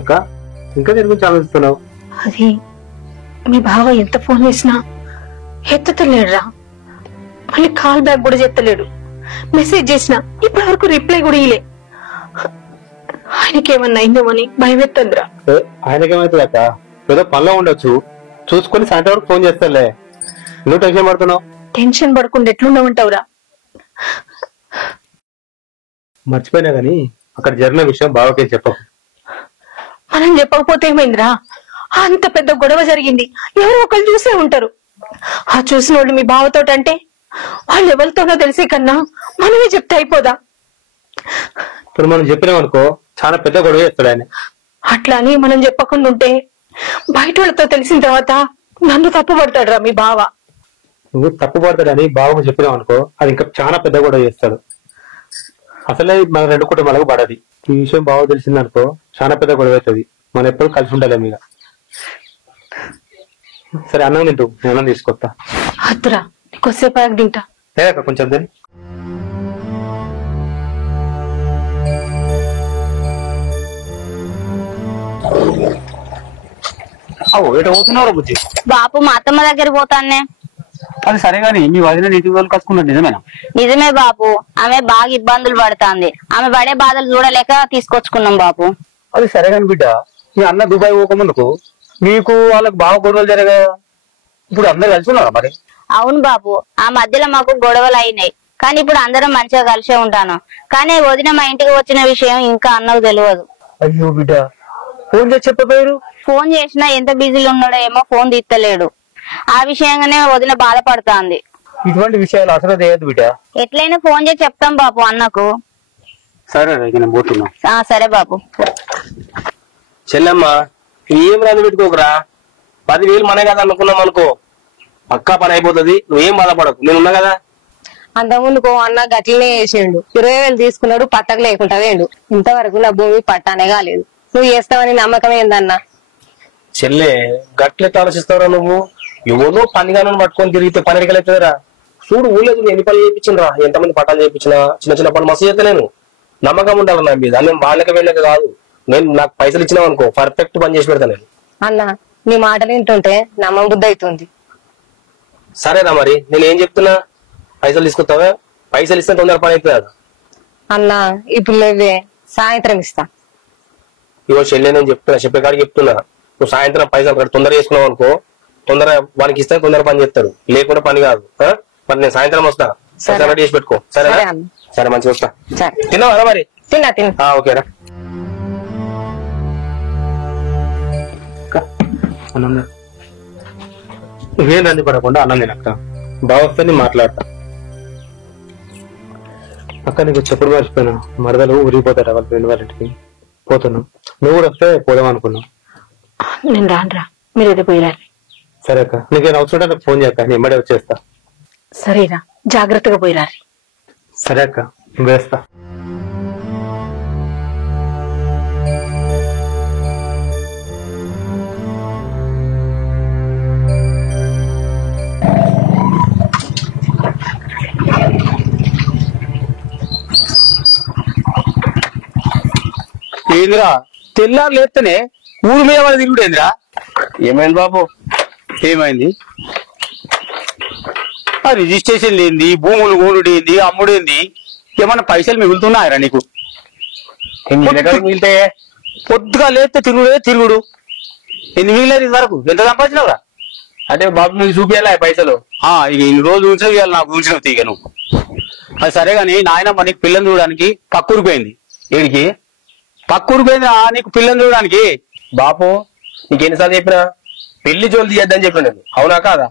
అక్క ఇంకా దీని గురించి ఆలోచిస్తున్నావు? అది మీ బావ ఎంత ఫోన్ చేసినా ఎత్తలేడురా. మళ్ళీ కాల్ బ్యాక్ కూడా చేస్తలేడు. మెసేజ్ చేసినా ఇప్పటి వరకు రిప్లై కూడా ఇలే. ఆయనకేమన్నా అయిందేమని భయమెత్తందిరా. ఆయనకేమైతుంది అక్క? ఏదో పనిలో ఉండొచ్చు, చూసుకుని సాయంత్రం వరకు ఫోన్ చేస్తాలే. నువ్వు టెన్షన్ పడుతున్నావు? టెన్షన్ పడకుండా ఎట్లుండమంటావురా? మర్చిపోయినా గానీ అక్కడ జరిగిన విషయం బావకేం చెప్పకు. మనం చెప్పకపోతే ఏమైందిరా? అంత పెద్ద గొడవ జరిగింది, ఎవరో ఒకళ్ళు చూసే ఉంటారు. ఆ చూసిన వాళ్ళు మీ బావతోటి అంటే వాళ్ళు ఎవరితోనో తెలిసే కన్నా మనమే చెప్తే అయిపోదా? ఇప్పుడు మనం చెప్పినామనుకో చాలా పెద్ద గొడవ చేస్తాడు ఆయన. అట్లా అని మనం చెప్పకుండా ఉంటే బయట వాళ్ళతో తెలిసిన తర్వాత నన్ను తప్పుపడతాడురా మీ బావ. నువ్వు తప్పు పడతాడని బావకు చెప్పినావు అనుకో, అది ఇంకా చాలా పెద్ద గొడవ చేస్తాడు. అసలే మన 2 కుటుంబాలకు పడది. ఈ విషయం బావ తెలిసిందనుకో చాలా పెద్ద గొడవ అవుతుంది. మనం ఎప్పుడు కలిసి ఉండాలి ఇక. సరే అన్నం తింటూ నేను అన్నం తీసుకొస్తా. అద్దురా, కొద్దిసేపు ఆగి తింటా. లేక కొంచెం తిని. ఎట పోతున్నావు బుజ్జి? బాపు మా అత్తమ్మ దగ్గర పోతానే. అది సరే గాని మీ వదిన నీటి వాళ్ళు కసుకున్నట్టు నిజమేనా? నిజమే బాపు, ఆమె బాగా ఇబ్బందులు పడుతుంది. ఆమె పడే బాధలు చూడలేక తీసుకొచ్చుకున్నాం బాపు. అది సరే గాని బిడ్డ, మీ అన్న దుబాయ్ పోకముందుకు మీకు వాళ్ళకి బాగా గొడవలు జరగా, ఇప్పుడు అందరు కలిసి ఉన్నారా మరి? అవును బాపు, ఆ మధ్యలో మాకు గొడవలు అయినాయి, కానీ ఇప్పుడు అందరం మంచిగా కలిసే ఉంటాను. కానీ వదిన మా ఇంటికి వచ్చిన విషయం ఇంకా అన్నకు తెలియదు. అయ్యో బిడ్డ, ఫోన్ చేసి చెప్పపోయారు? ఫోన్ చేసినా ఎంత బిజీలో ఉన్నాడో ఏమో, ఫోన్ తీస్తలేడు. ఆ విషయంగానే వదిన బాధపడుతుంది. ఇటువంటి విషయాలు అసలు తెలియదు బిడ్డ. ఎట్లయినా ఫోన్ చేసి చెప్తాం బాపు అన్నకు. సరే నేను పోతున్నా. సరే బాపు. చెల్లెమ్మ ఏం రాదు పెట్టుకోకరా, 10,000 మనే కదా అనుకున్నాం అనుకో, పక్కా పని అయిపోతుంది. నువ్వేం బాధపడకు, నేనున్నా కదా. అంత ముందుకో అన్న గట్లనే వేసిండు, 20,000 తీసుకున్నాడు, పట్టకు లేకుండా వేయండు. ఇంతవరకు నా భూమి పట్టానే కాలేదు. నువ్వు చేస్తావని నమ్మకం ఏందన్నా? చెల్లె గట్లెట్ ఆలోచిస్తావురా నువ్వు? ఎవరో పనిగానని పట్టుకొని తిరిగితే పని ఎడగలేదురా. చూడు ఊళ్ళో ఎన్ని పనులు చేయించినరా, ఎంతమంది పట్టాలు చేయించినా, చిన్న చిన్న పనులు మస్తు చేస్తా. నేను నమ్మకం ఉండాలి నా మీద. నేను వాళ్ళకి వెళ్ళక కాదు, నేను నాకు పైసలు ఇచ్చినావు అనుకో పర్ఫెక్ట్ పని చేసి పెడతా నేను. అన్న నీ మాటలు వింటుంటే నమ్మ బుద్ధి అవుతుంది. సరేనా మరి నేను ఏం చెప్తున్నా, పైసలు తీసుకొస్తావా? పైసలు ఇస్తే తొందర పని అవుతుంది కదా అన్న. ఇప్పుడు లేవే, సాయంత్రం ఇస్తా. ఇవో చెల్లె నేను చెప్తున్నా, చెప్పే కాడికి చెప్తున్నా. నువ్వు సాయంత్రం పైసలు తొందర చేసుకున్నావు అనుకో, తొందర వానికి ఇస్తే తొందర పని చేస్తాడు, లేకుండా పని కాదు. మరి నేను సాయంత్రం వస్తా, రెడీ చేసి పెట్టుకో. సరే సరే మంచిగా వస్తా. తిన్నావా మరి? తిన్నా. ఓకేరా. నువ్వేం రంది పడకుండా అన్నం తినక్క. బావస్తే నేను మాట్లాడతా. అక్క నీకు చెప్పుడు మర్చిపోయినా, మరదలు ఊరిపోతాడు వాళ్ళ ఫ్రెండ్ వాళ్ళ ఇంటికి పోతున్నాం. నువ్వు కూడా వస్తే పోదాం అనుకున్నావు. నేను రానురా, మీరు ఏదో పోయిరారు. సరే అక్క, నీకేం అవసరం నాకు ఫోన్ చేయక్క, నేను ఎమ్మడే వచ్చేస్తా. సరేరా, జాగ్రత్తగా పోయిరారు. సరే అక్క, వేస్తా. ఏందిరా తెల్లారు లేస్తేనే ఊరు మీద వాళ్ళు తిరుగుడేందిరా? ఏమైంది బాబు? ఏమైంది? ఆ రిజిస్ట్రేషన్ లేంది, భూములు కొనుడేంది, అమ్ముడేంది, ఏమన్నా పైసలు మిగులుతున్నాయరా నీకు? మిగిలితే పొద్దుగా లేస్తే తిరుగుడు. ఎన్ని మిగిలేదు వరకు? ఎంత సంపాదించినవరా? అంటే బాబు మీకు చూపించాలా పైసలు? ఇక ఇన్ని రోజులు ఉంచావు, నాకు ఉంచినావు తీగ నువ్వు. అది సరే గాని నాయనమ్మ నీకు పిల్లని చూడడానికి పక్కూరిపోయింది. వీడికి పక్కూరిపోయింది నీకు పిల్లని చూడడానికి. బాపు నీకు ఎన్నిసార్లు చెప్పినా పెళ్లి జోలు తీయద్దని చెప్పిన నేను, అవునా కాదా?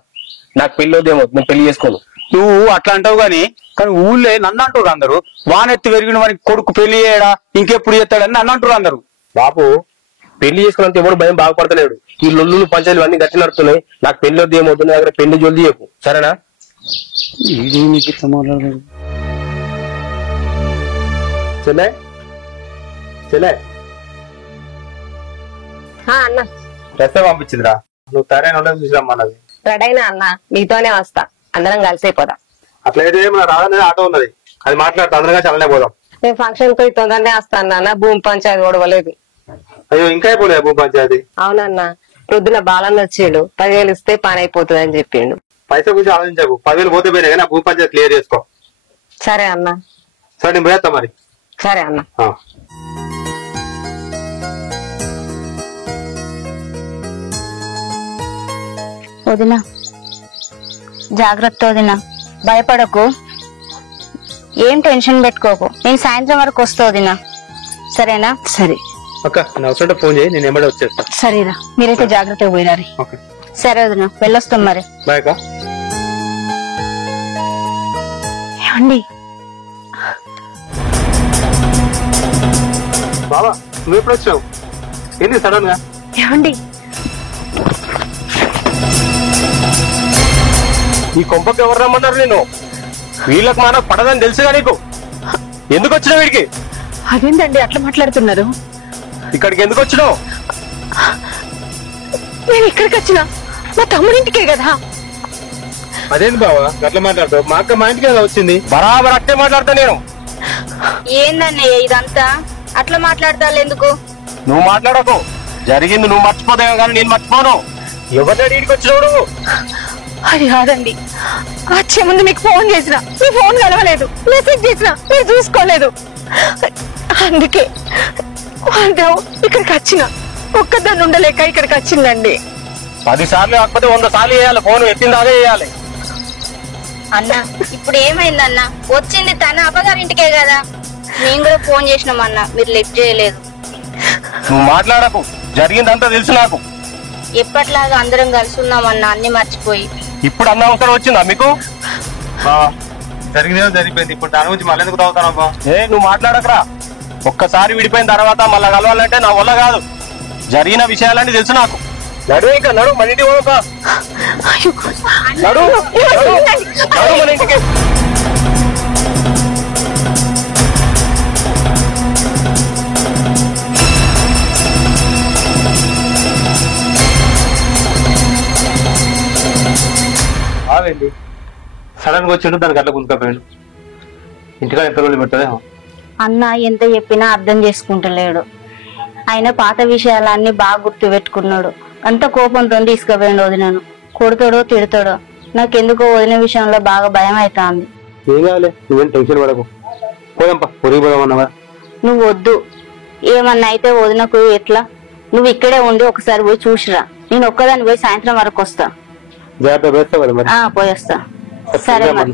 నాకు పెళ్లి వద్దేమో, నేను పెళ్లి చేసుకోను. నువ్వు అట్లా అంటావు కానీ ఊళ్ళో నన్ను అంటారు అందరు. వానెత్తి పెరిగిన వానికి కొడుకు పెళ్లి చేయడా, ఇంకెప్పుడు చేస్తాడని నన్ను అంటారు అందరు. బాపు పెళ్లి చేసుకున్నంత ఎవరు భయం బాగుపడతలేడు. ఈ లొల్లులు పంచాయలు అన్ని గట్టి నడుతున్నాయి. నాకు పెళ్లి వద్దు ఏమవుతుంది, దగ్గర పెళ్లి జోలు తీయకు, సరేనా? చెల్లె చెల్లె అన్న రెస్టే పంపించిందిరా, నువ్వు తరైన చూసిరమ్మన్నది. రెడైనా అన్న, నీతోనే వస్తా, అందరం కలిసి అయిపోదాం. అట్లయితే మన రాగానే ఆటో ఉన్నది, అది మాట్లాడుతూ అందరంగా చల్లనే పోదాం. నేను ఫంక్షన్ పోయి తొందరనే వస్తాను నాన్న, భూమి పంచాయతీ ఓడవలేదు. అయ్యో ఇంకా అయిపోలే భూ పంచాయతీ. అవునన్నా పొద్దున బాలన్న వచ్చాడు 10,000 ఇస్తే పని అయిపోతుంది అని చెప్పిండు. పైసా గురించి ఆలోచించకు, 10,000 పోతే పోయినా కానీ ఆ భూ పంచాయతీ క్లియర్ చేసుకో. సరే అన్న. సరే నేను పోయేస్తా మరి. సరే అన్న. వదినా జాగ్రత్త వదినా, భయపడకు, ఏం టెన్షన్ పెట్టుకోకు, నేను సాయంత్రం వరకు వస్తా వదినా, సరేనా? సరే అక్క నా అవసరం ఫోన్ చేయి, నేను ఏమంటే వచ్చేస్తా. సరేరా, మీరైతే జాగ్రత్తగా పోయినారు. ఓకే సరే వదినా, వెళ్ళొస్తాం మరి. బాయ్ అక్క. ఏమండి బాబా నువ్వు ఎప్పుడు వచ్చావు? ఏంటి సడన్ గా? ఏమండి ఈ కొంపకి ఎవరు రమ్మన్నారు నేను? వీళ్ళకి మన పడదని తెలుసుగా నీకు? ఎందుకు వచ్చినావు వీడికి? అదేంటండి అట్లా మాట్లాడుతున్నారు? ఇక్కడికి ఎందుకు వచ్చినావు? నేను ఇక్కడికి వచ్చిన మా తమ్ముడింటికే కదా. అదేంటి బావా అట్లా మాట్లాడతావు? మా అక్క మా ఇంటికి కదా వచ్చింది. బరాబర్ అట్టే మాట్లాడతా నేను. ఏందన్నయ్య ఇదంతా? అట్లా మాట్లాడతాను ఎందుకు? నువ్వు మాట్లాడకు, జరిగింది నువ్వు మర్చిపోతావు కానీ నేను మర్చిపోను. ఎవరిని వీడికి వచ్చినావు నువ్వు? అది కాదండి, వచ్చే ముందు మీకు ఫోన్ చేసిన, మీ ఫోన్ కలవలేదు, మెసేజ్ చేసిన మీరు చూసుకోలేదు, అందుకే వాళ్ళతో ఇక్కడికి వచ్చిన. ఒక్కదాన్ని ఉండలేక ఇక్కడికి వచ్చిందండి. 10 సార్లు కాకపోతే 100 సార్లు చేయాలి, ఫోన్ ఎత్తింది అదే చేయాలి. అన్న ఇప్పుడు ఏమైందన్న? వచ్చింది తన అబ్బగారింటికే కదా, మేము కూడా ఫోన్ చేసినాం అన్న, మీరు లిఫ్ట్ చేయలేదు. నువ్వు మాట్లాడకు, జరిగిందంతా తెలుసు నాకు. ఎప్పట్లాగా అందరం కలిసి ఉన్నామన్న, అన్ని మర్చిపోయి. ఇప్పుడు అన్న అవసరం వచ్చిందా మీకు? జరిగిందేమో జరిగిపోయింది, ఇప్పుడు దాని గురించి మళ్ళీ ఎందుకు తాగుతానబ్బా? నువ్వు మాట్లాడకరా. ఒక్కసారి విడిపోయిన తర్వాత మళ్ళా కలవాలంటే నా వల్ల కాదు. జరిగిన విషయాలన్నీ తెలుసు నాకు. నడు ఇంకా నడు, మన ఇంటికి పోక. నడు నడు మన ఇంటికి. బాగండి సడన్ గా వచ్చిండు, దానికి అట్లా గుంజుకపోయాడు. ఇంటికాడ ఎంత రోజులు పెడతాదేమో. అన్న ఎంత చెప్పినా అర్థం చేసుకుంటలేడు. ఆయన పాత విషయాలన్నీ బాగా గుర్తు పెట్టుకున్నాడు. అంత కోపంతో తీసుకుపోయాడు వదినను. కొడతాడో తిడతాడో, నాకెందుకో వదిన విషయంలో బాగా భయం అవుతాంది. ఏం కావాలి, నువ్వేం టెన్షన్ పడకు. పోదాంపా, పొరిగి పోదామన్నావా? నువ్వు వద్దు, ఏమన్నా అయితే వదినకు ఎట్లా? నువ్వు ఇక్కడే ఉండి ఒకసారి పోయి చూసిరా, నేను ఒక్కదాన్ని పోయి సాయంత్రం వరకు వస్తా. జాగ్రత్త వేస్తావు కదా మరి. పోయేస్తా. సరే మరి.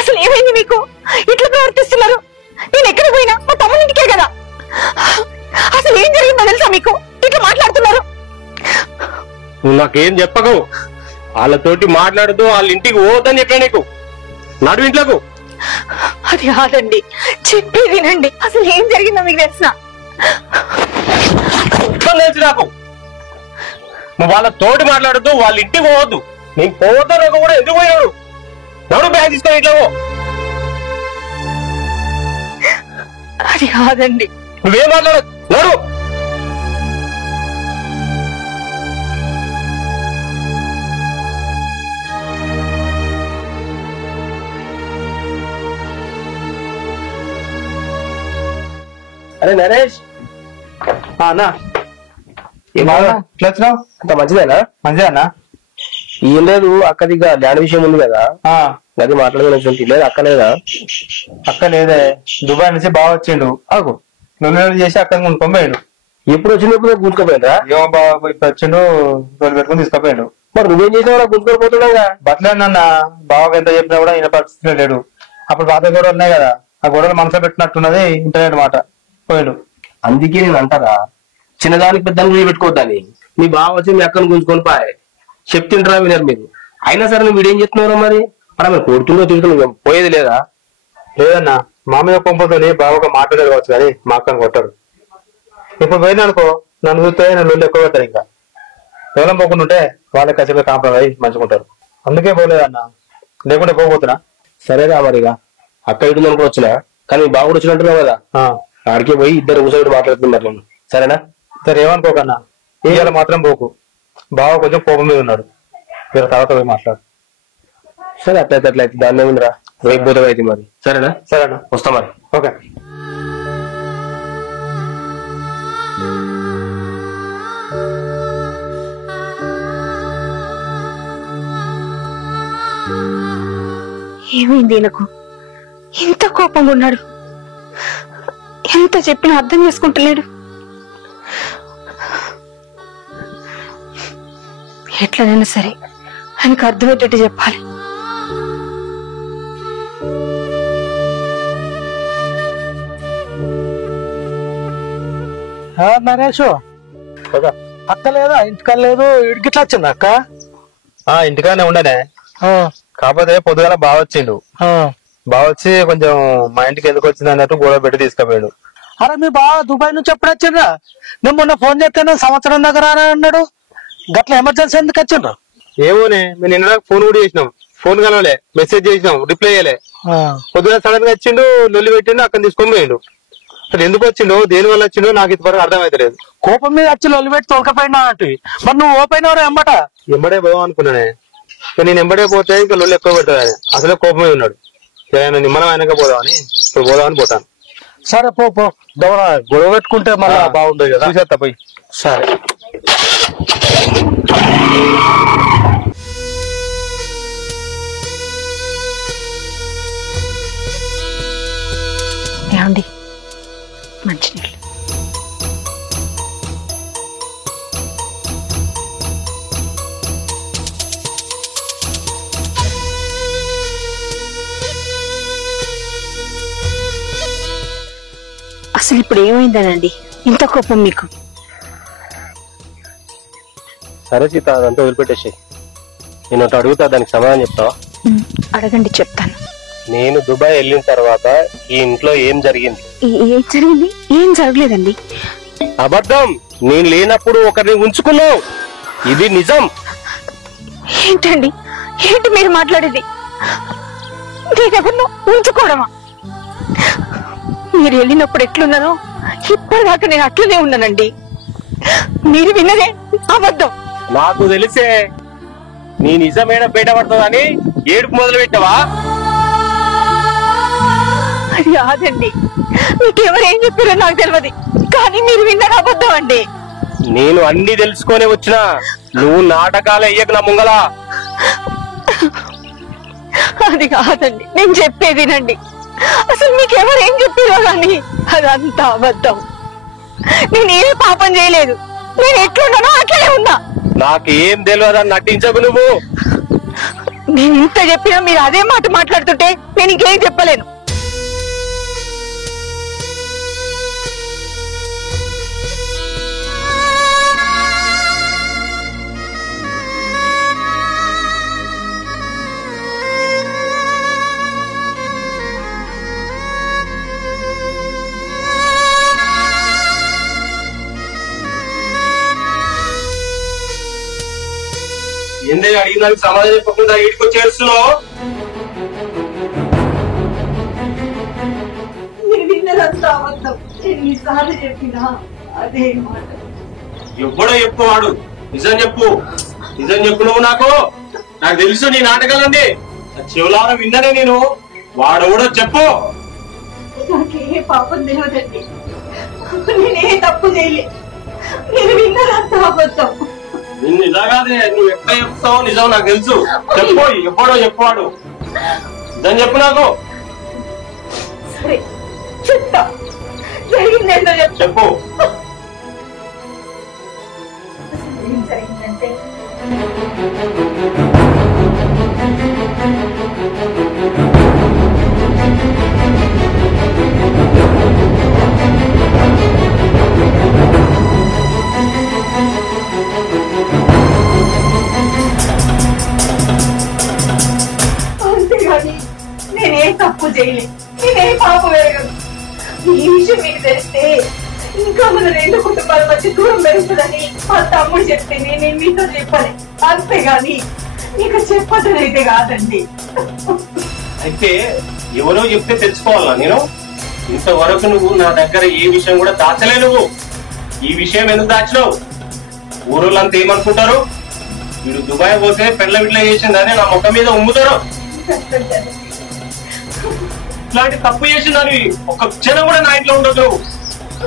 అసలు ఏమైంది మీకు? ఇట్లా ప్రవర్తిస్తున్నారు? నేను ఎక్కడ పోయినా మా తమ్ముడింటికే కదా. అసలు ఏం జరిగిందో తెలుసా మీకు? ఇట్లా మాట్లాడుతున్నారు. నువ్వు నాకేం చెప్పకు, వాళ్ళతోటి మాట్లాడదు, వాళ్ళ ఇంటికి పోవద్దని చెప్పా నీకు. నడు ఇంట్లోకు. అది కాదండి, చెప్పేది వినండి. అసలు ఏం జరిగిందో మీకు తెలిసిన? తెలుసు నాకు. నువ్వు వాళ్ళ తోటి మాట్లాడద్దు, వాళ్ళ ఇంటికి పోవద్దు. నేను పోవద్దు కూడా ఎందుకు పోయాడు? నడు బ్యాగ్ తీసుకొని ఇంట్లో. అది కాదండి. నువ్వేం మాట్లాడదు, నడు. అరే నరేష్. అన్నా ఎట్లా వచ్చినావు? అంత మంచిదేనా? మంచిదన్నా. ఏం లేదు, అక్కదిగా ల్యాండ్ విషయం ఉంది కదా, అది మాట్లాడగలిగినటువంటి లేదు. అక్క లేదా? అక్క లేదే, దుబాయ్ నుంచి బాగా వచ్చిండు. ఆకు నువ్వు చేసి అక్కడ కొనుక్కోపోయాడు. ఎప్పుడు వచ్చింది? ఎప్పుడు గుంజుకోపోయిందా? ఏమో బాబు ఇప్పుడు వచ్చిండు, రోజు పెట్టుకుని తీసుకుపోయాడు. మరి నువ్వేం చేసావు? గుంజుకోపోతున్నాగా. బట్టలేనన్నా బాగా ఎంత చెప్పినా కూడా ఈయన పరిస్థితిలో లేడు. అప్పుడు పాత గొడవలు ఉన్నాయి కదా, ఆ గొడవలు మనసులో పెట్టినట్టున్నది, ఇంటర్నెట్ మాట పోయాడు. అందుకే నేను అంటారా, చిన్నదానికి పెద్దానికి గురి పెట్టుకోవద్దని. మీ బావ వచ్చి మీ అక్కను గుంజుకొని పాయే చెప్తుంటారా వినరు మీరు. అయినా సరే నువ్వు వీడేం చెప్తున్నావు మరి? మరి కొడుతుందో తిడుతున్నా పోయేది లేదా? లేదన్నా, మామయ్య పంపతోని బావగా మాట్లాడారు కావచ్చు కానీ మా అక్కను కొట్టాడు. ఇప్పుడు పోయినా అనుకో, నన్ను చూస్తే నన్ను ఎక్కువ పెడతారు. ఇంకా కేవలం పోకుండా ఉంటే వాళ్ళకి ఖచ్చితంగా కాంప్రమైజ్ అయ్యి మంచుకుంటారు. అందుకే పోలేదన్నా, లేకుంటే పోబోతున్నా. సరేరా మరిగా అక్క ఇటు అనుకోవచ్చునా, కానీ బావ కూడా వచ్చినట్టున్నావు కదా, ఆడికే పోయి ఇద్దరు కూర్చోబెట్టి మాట్లాడుతున్నారు నేను. సరేనా? సరే ఏమనుకోకన్నా, ఇవాళ మాత్రం పోకు. బావ కొంచెం కోపం మీద ఉన్నాడు. మీరు తర్వాత పోయి మాట్లాడు. సరే అట్లయితే దాన్ని ఏమిరా రేపు పోతే అయితే మరి. సరేనా? సరేనా, వస్తా మరి. ఓకే. ఏమైంది ఈయనకు? ఇంత కోపంగా ఉన్నాడు, ఎంత చెప్పినా అర్థం చేసుకుంటలేడు. ఎట్లనైనా సరే ఆయనకు అర్థమయ్యేటట్టు చెప్పాలి. నరేష్ అక్క లేదా ఇంటికి లేదు, ఇడికిట్లా వచ్చింది అక్క? ఇంటికానే ఉండనే, కాకపోతే పొద్దుగాల బాగా వచ్చిండు. బాగా వచ్చి కొంచెం మా ఇంటికి ఎందుకు వచ్చింది అన్నట్టు గొడవ పెట్టి తీసుకుపోయాడు. అరే మీ బావ దుబాయ్ నుంచి ఎప్పుడు వచ్చిండ్రా? నేను మొన్న ఫోన్ చేస్తేనే సంవత్సరం దగ్గర అన్నాడు. గట్ల ఎమర్జెన్సీ ఎందుకు వచ్చిండ్రు? ఏమోనే, మేము నిన్న ఫోన్ కూడా చేసినాం, ఫోన్ కలవలే, మెసేజ్ చేసినాం, రిప్లై చేయలే. పొద్దున సడన్ గా వచ్చిండు, లొల్లి పెట్టిండు, అక్కడ తీసుకొని పోయిండు. అసలు ఎందుకు వచ్చిండో దేని వల్ల వచ్చిండో నాకు ఇంతవరకు అర్థమైతలేదు. కోపం మీద వచ్చి లొల్లి పెట్టి తొలకపోయినా అంటే మరి నువ్వు ఓపెన్ ఎవరు ఎంబట? ఎంబడే పోదాం అనుకున్నానే, నేను ఎంబడే పోతే ఇంకా లొల్లి ఎక్కువ పెడతాను. అసలే కోపమే ఉన్నాడు. నిమ్మలం ఆయనగా పోదామని ఇప్పుడు పోదామని పోతాను. సరే పో గొడవ పెట్టుకుంటే మళ్ళీ బాగుండదు కదా. చూసేస్తా పోయి. సరే. ఏమండి మంచినీళ్ళు? అసలు ఇప్పుడు ఏమైందనండి ఇంత కోపం మీకు? సరే సీత, అదంతా వదిలిపెట్టేసి నేను ఒకటి అడుగుతా, దానికి సమాధానం చెప్తావా? అడగండి, చెప్తాను. నేను దుబాయ్ వెళ్ళిన తర్వాత ఈ ఇంట్లో ఏం జరిగింది? ఏం జరిగింది? ఏం జరగలేదండి. అబద్ధం. నేను లేనప్పుడు ఒకరిని ఉంచుకున్నావు, ఇది నిజం. ఏంటండి, ఏంటి మీరు మాట్లాడేది? నేనెవరినో ఉంచుకోవడమా? మీరు వెళ్ళినప్పుడు ఎట్లున్నారో ఇప్పటిదాకా నేను అట్లనే ఉన్నానండి. మీరు విన్నదే అబద్ధం. నాకు తెలిసే నీ నిజమైన బయటపడుతుందని ఏడుపు మొదలు పెట్టావా? అది కాదండి, మీకెవరేం చెప్పారో నాకు తెలియదు, కానీ మీరు విన్నది అబద్ధం అండి. నేను అన్ని తెలుసుకొని వచ్చినా నువ్వు నాటకాలు అయ్యకు నా ముంగలా. అది కాదండి, నేను చెప్పేది వినండి. అసలు మీకెవరేం చెప్పారో కానీ అదంతా అబద్ధం. నేను ఏ పాపం చేయలేదు, నేను ఎట్లున్నానో అట్లనే ఉన్నా. నాకేం తెలియదని నటించకు నువ్వు. నేను ఇంత చెప్పినా మీరు అదే మాట మాట్లాడుతుంటే నేను ఇంకేం చెప్పలేను. ఏందే అడిగిన దానికి సమాధానం చెప్పకుండా ఇంటికి వచ్చి ఏడుస్తున్నావు? ఎప్పుడో చెప్పువాడు, నిజం చెప్పు, నిజం చెప్పు. నువ్వు నాకు తెలుసు నీ నాటకాలండి, చెవులారా విన్ననే నేను. వాడు కూడా చెప్పు. నాకే పాపం తెలియదండి, నేనే తప్పు చేయలే, నేను విన్నదంతా అబద్ధం. నిన్ను ఇలాగానే నువ్వు ఎక్కడ చెప్తావో నిజం నాకు తెలుసు. చెప్పు, ఎప్పుడో చెప్పువాడు, నిజం చెప్పు నాకు. సరే చెప్తా, జరిగిందేంటో చెప్పు. ఏం జరిగిందంటే, అంతేగాని నేనే తప్పు చేయలే, నేనే పాపం వేయగలను. ఈ విషయం మీకు తెలిస్తే ఇంకా మన రెండు కుటుంబాల మధ్య దూరం పెరుగుతుందని మా తమ్ముడు చెప్తే నేను మీతో చెప్పాలి, అంతేగాని నీకు చెప్పదనైతే కాదండి. అయితే ఎవరో చెప్తే తెచ్చుకోవాలా నేను? ఇంతవరకు నువ్వు నా దగ్గర ఏ విషయం కూడా దాచలే. నువ్వు ఈ విషయం ఎందుకు దాచినావు? ఊరోళ్ళంతా ఏమనుకుంటారు? వీడు దుబాయ్ పోతే పెళ్ళ విట్లా చేసిందని నా ముఖం మీద ఉమ్ముతారు. ఇట్లాంటి తప్పు చేసిందని ఒక క్షణం కూడా నా ఇంట్లో ఉండదు.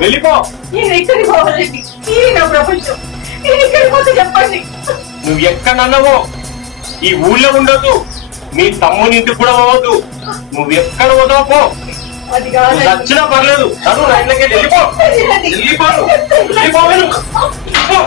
వెళ్ళిపో. నేను ఎక్కడికి పోవాలండి? ఇది నా ప్రపంచం. నేను ఎక్కడికి పోతే చెప్పండి. నువ్వు ఎక్కడన్నావో ఈ ఊళ్ళో ఉండొద్దు. మీ తమ్ముని ఇంటికి కూడా పోవద్దు. నువ్వు ఎక్కడ పోతావు పో. అది కాదు. నచ్చినా పర్లేదు. చదువు నా ఇంట్లోకి వెళ్ళిపో. వెళ్ళిపో. వెళ్ళిపో.